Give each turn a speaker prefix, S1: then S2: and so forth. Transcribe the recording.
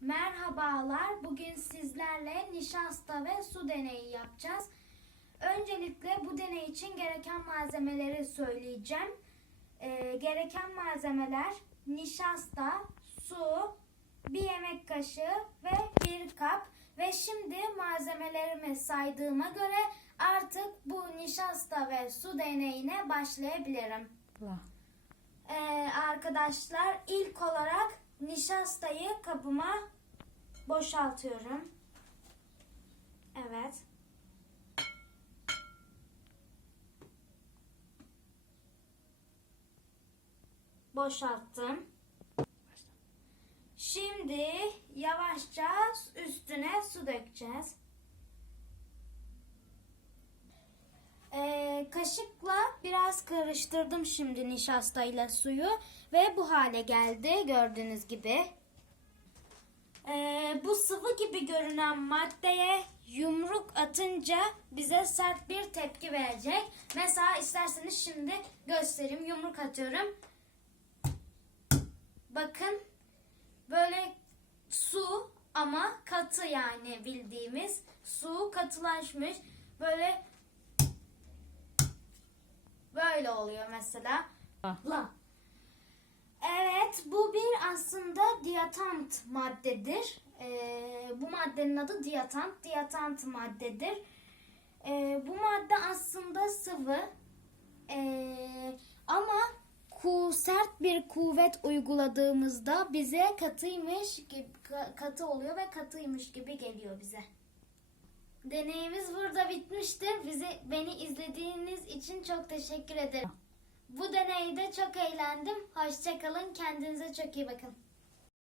S1: Merhabalar. Bugün sizlerle nişasta ve su deneyi yapacağız. Öncelikle bu deney için gereken malzemeleri söyleyeceğim. Ee, gereken malzemeler nişasta, su, bir yemek kaşığı ve bir kap. Ve şimdi malzemelerimi saydığıma göre artık bu nişasta ve su deneyine başlayabilirim. Ee, arkadaşlar ilk olarak nişastayı kabıma boşaltıyorum. Evet. Boşalttım. Şimdi yavaşça üstüne su dökeceğiz. Ee, kaşıkla biraz karıştırdım şimdi nişastayla suyu ve bu hale geldi gördüğünüz gibi. Ee, bu sıvı gibi görünen maddeye yumruk atınca bize sert bir tepki verecek. Mesela isterseniz şimdi göstereyim yumruk atıyorum. Bakın böyle su ama katı yani bildiğimiz su katılaşmış. Böyle böyle oluyor mesela. La. Evet bu bir aslında diatant maddedir. Ee, bu maddenin adı diatant. Diatant maddedir. Ee, bu madde aslında sıvı. Ee, ama ku sert bir kuvvet uyguladığımızda bize katıymış gibi ka- katı oluyor ve katıymış gibi geliyor bize. Deneyimiz burada bitmiştir. Bizi beni izlediğiniz için çok teşekkür ederim. Bu deneyde çok eğlendim. Hoşçakalın. Kendinize çok iyi bakın.